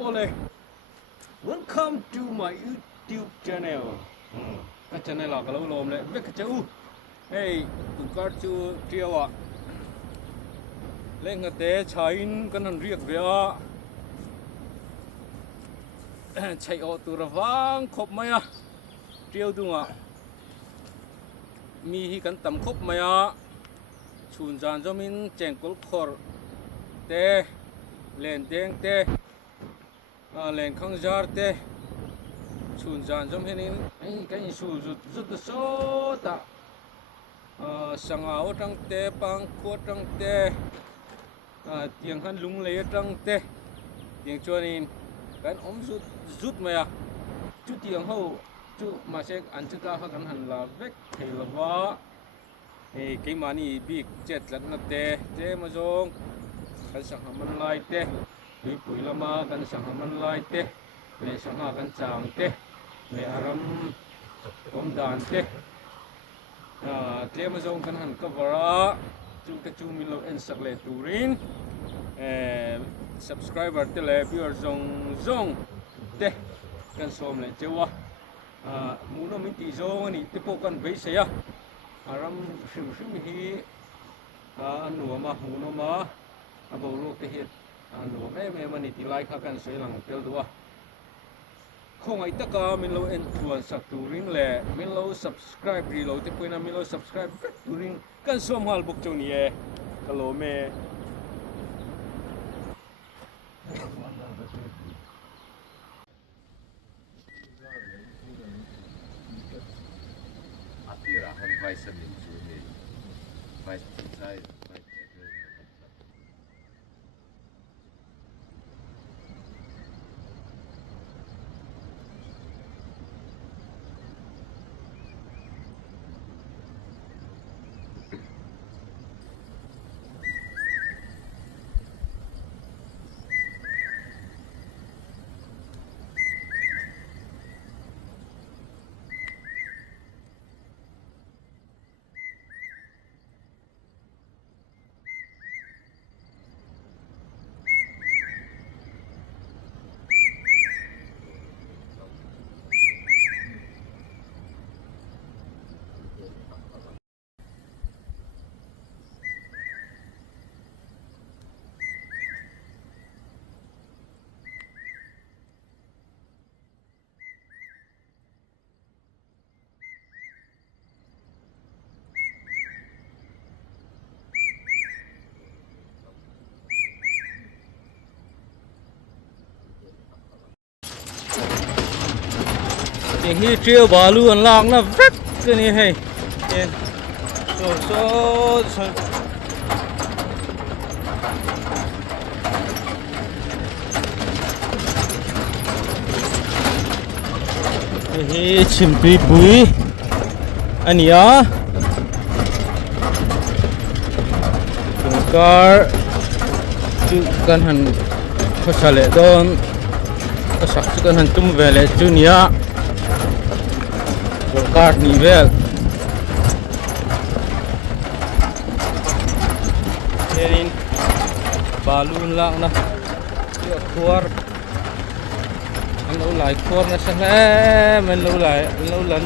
Ole, welcome to my YouTube channel. Cái channel là cái lâu lồm đấy, biết cái chú. Hey, tụi con chú triều ạ. Lên cái té cháy cái nón riết về ạ. Chạy ô tô ra vang khóc mày à. Triều đúng ạ. Mi hi kan tam khóc mày à. Chun jan cho mình chèn cột khor. Té lên đeng té. Lên khang jar té. Chun jan cho mình cái su rút số ta. Sang áo trăng té băng cốt trăng té. Tiếng hắn lung lệ trăng té. Tiếng cho nên cái rút mày à. Chú tiếng hậu chú mà sẽ ăn chút ra hắn hẳn là vết thì là vợ. Cái mà này bị chết lật nó té mà giống kan sang haman lai te pui lama kan sang haman lai te le sanga kan chang te le aram om dan te tle ma zong kan han kavara chu milo en sak le turin subscriber te le viewer zong te kan som le chewa mu no min ti zong ani te po kan ve se ya aram shim hi anu ma mu no ma abo lo te het anu me mani ti lai kha kan sei lang tel duwa khong ai taka min lo en tuan sak turing le min lo subscribe ri lo te poina min lo subscribe turing kan som hal bok choni e kalo me atira han vai samin chu ni vai sai vai tiếng hi triều bà luôn lang nó vét cái này hay số hi chim bui anh nhá car chú kan han có xả lệ don có sắc chú kan han tum về lệ chú nhá car ni về nên balloon lang na kuar anh lâu lại kuar na sang he mình lâu lại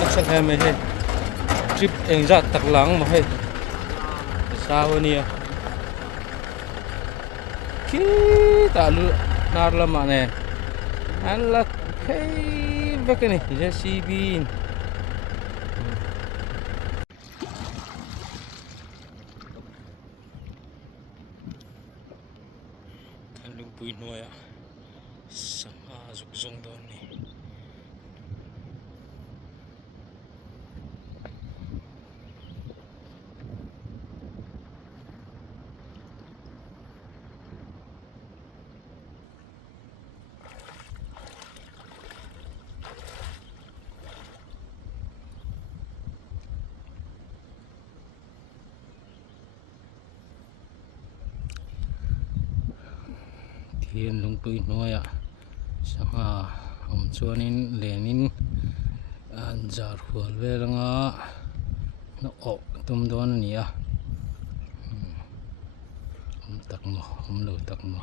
nó sang he mình he trip anh ra tắc lắng mà he sao nè khi ta lu nar la mà nè anh là cái vậy cái này JCB pui noya sama zuk zong don ni thiên lung tui noi à sanga chuanin lenin an jar hual ve langa no o tum don ni a tak mo lo tak mo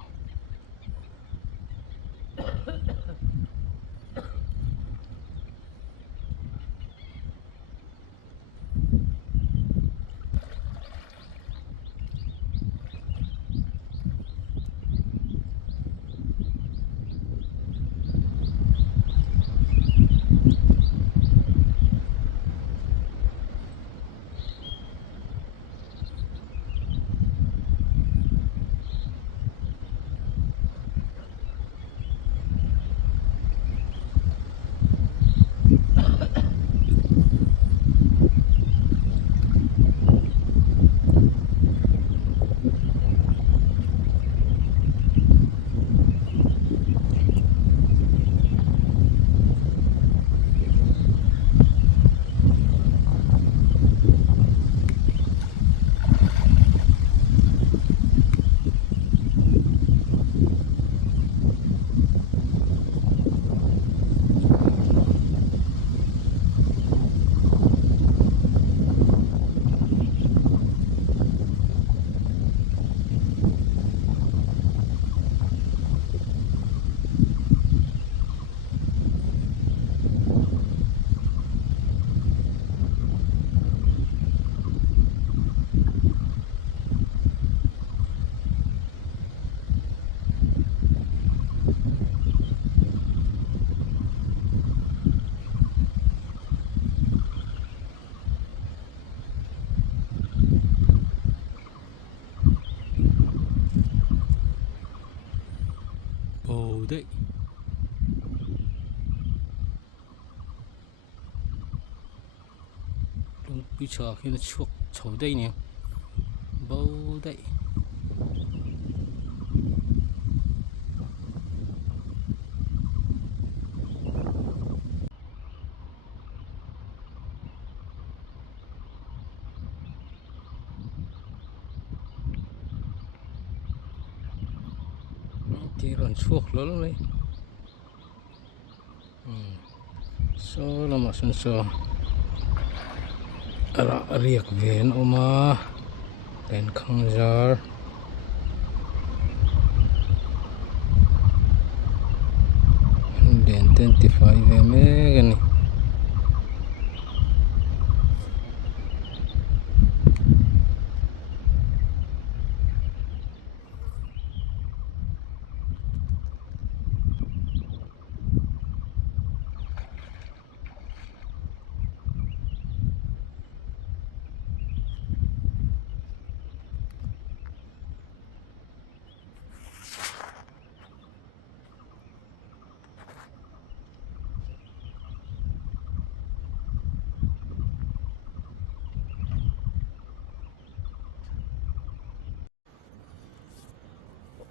Ồ đấy. Đúng bây giờ khi nó chuộc chấu đây nè. Bầu đấy. Thì còn chuộc lớn lên. So là mà sân so. Riêng về oma đèn không jar đèn 25 về mấy cái này.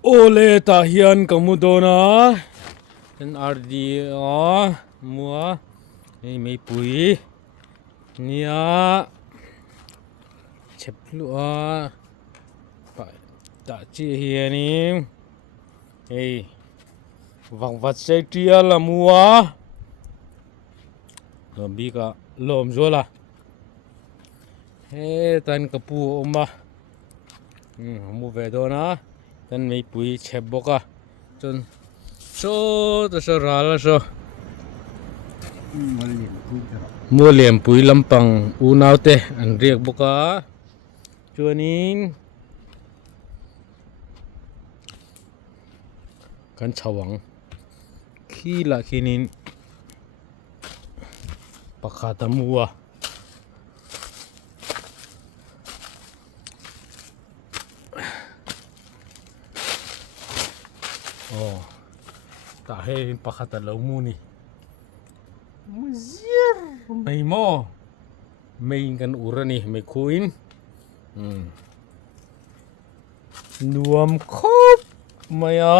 Ole ta hian kamudona ten ardi a mua ei mei pui nia cheplu a pa ta chi hianin ei vang vat se tia la mua lombi ka lom zola he tan kapu oma mu ve dona tan mei pui chep boka chon so to so rala so mua liềm pui lampang u nau te an riek boka chuanin kan chawang khi la khinin pakhat amua oh ta he pakhat a lo mu ni muzier mai mo mai kan urani mai khuin nuam khop maya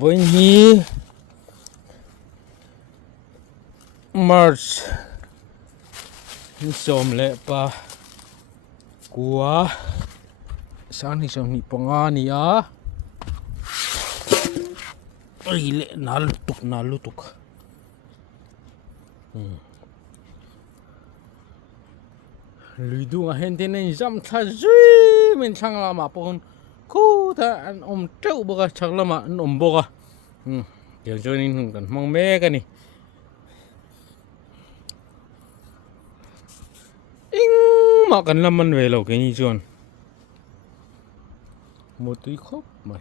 when he March ni som le pa kwa sang ni som ni panga ni a ai le na lutuk lui du a hen ten jam tha zui min chang lama pon khu ta an trâu boka chang lama an boka tiếng cho nên cần mong mẹ cái này ing mà cần làm ăn về lâu cái gì chọn một túi khóc mày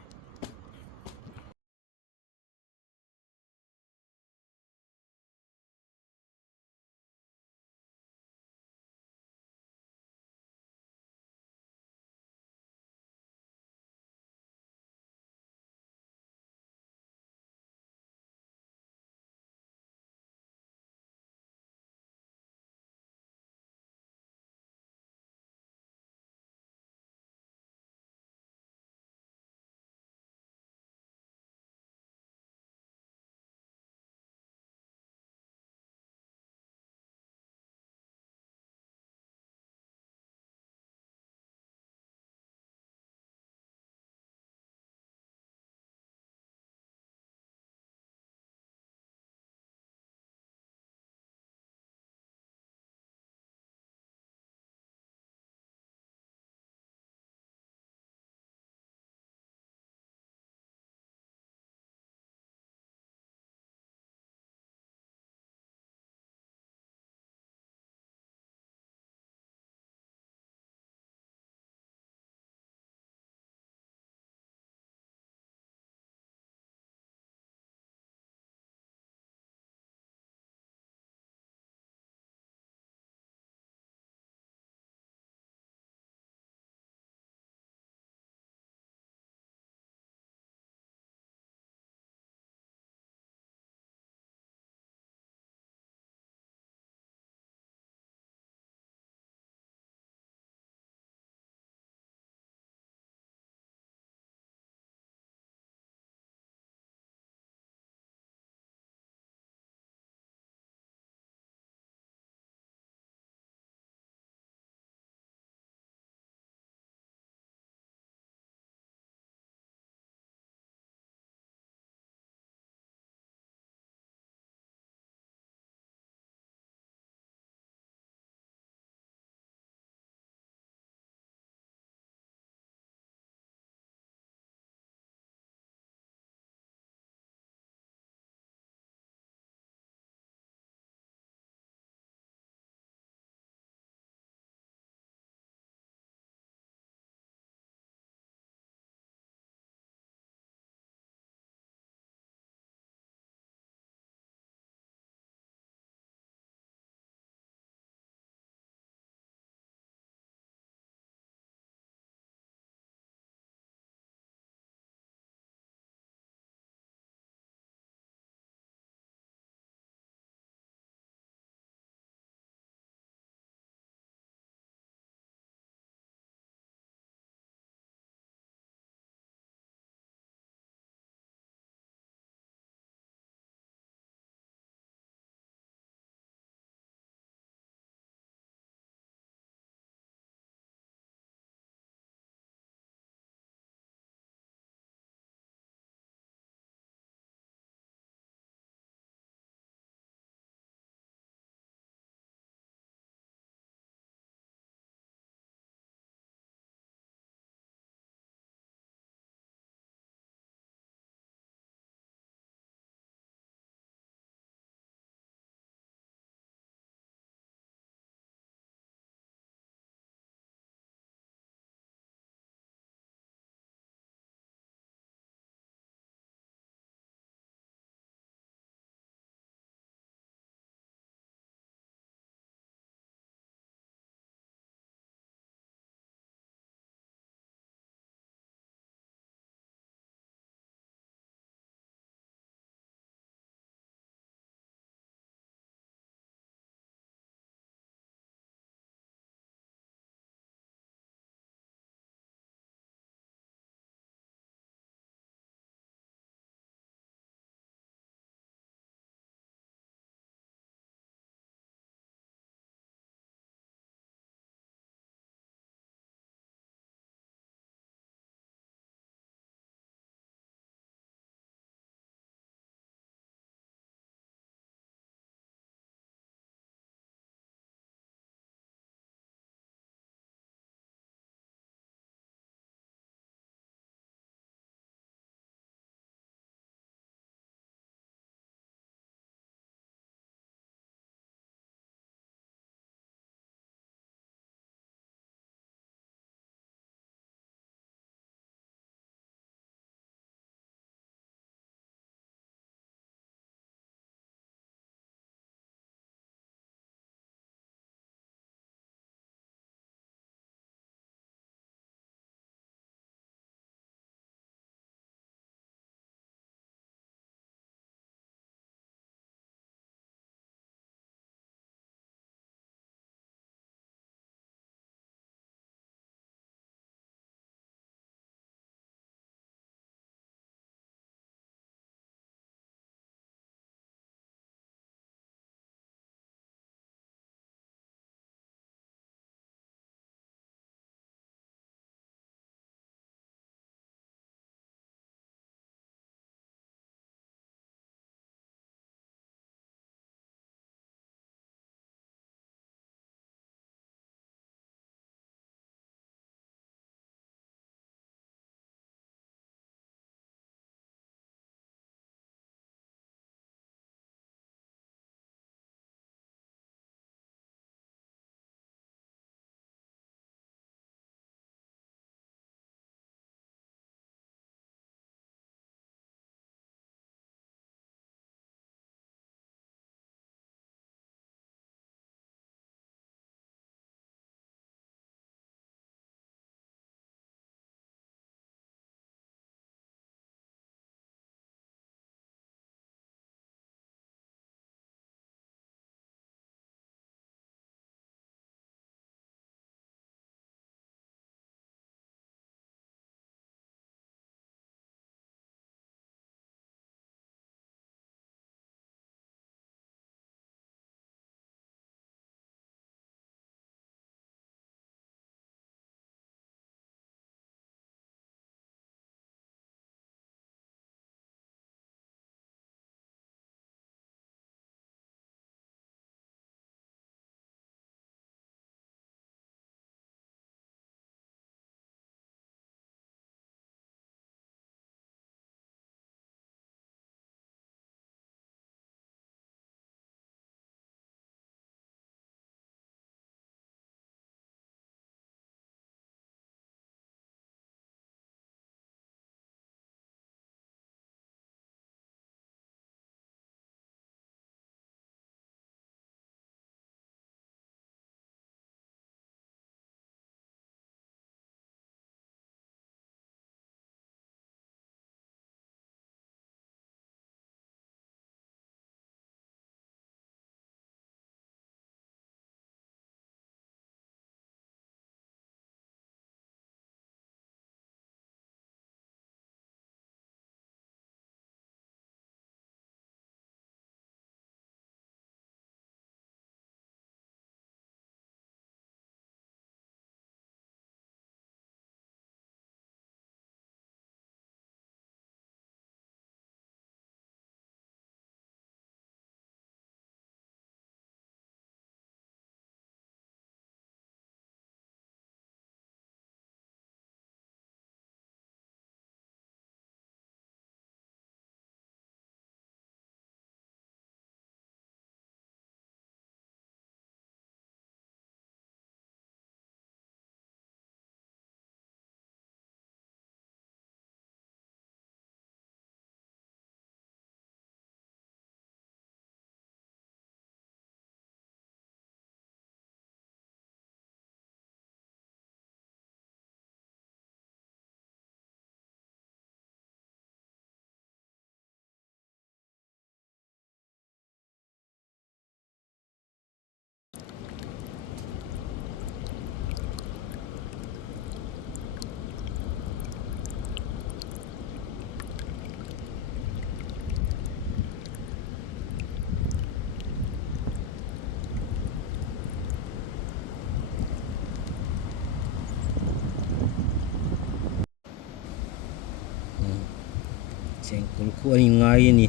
chengkul khu ani ngai ni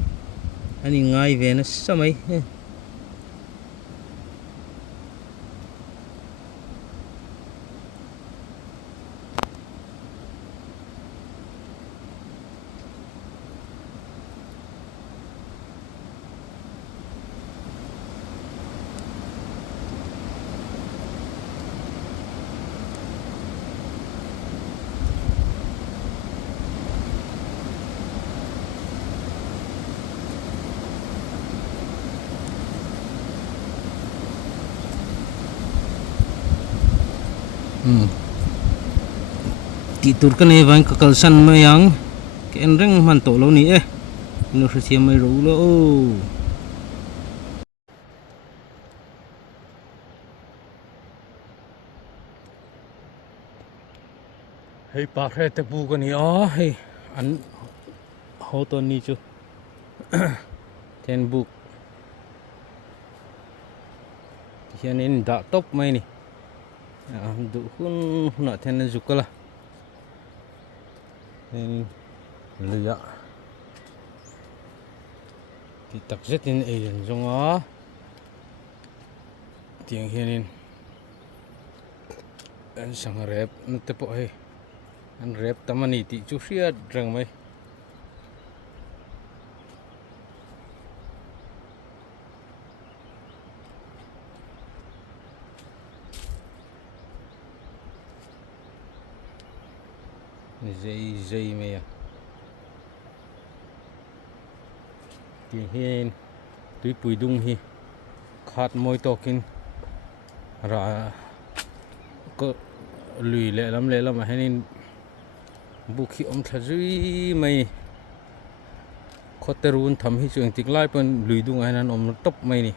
ani ngai ve na samai titur kan e vain kakalsan mayang ke enreng man to lo ni no se mai ro lo hei pa khe te pu kan ni hei an ho to ni chu ten book hianin da top mai ni du hun na then zukala nên lựa thì tập rất nên ấy dần trong đó tiếng hiền anh sang rep nó tập ấy anh rep tama ni ti chú xia răng mấy dây mày à thì hiền tuy bùi đung hi khát môi to kinh ra có lùi lẹ lắm mà hay nên buộc khi ông thật dữ mày có tơ run thầm hi trường tiếng lai bên lùi đung hay là ông tóc mày này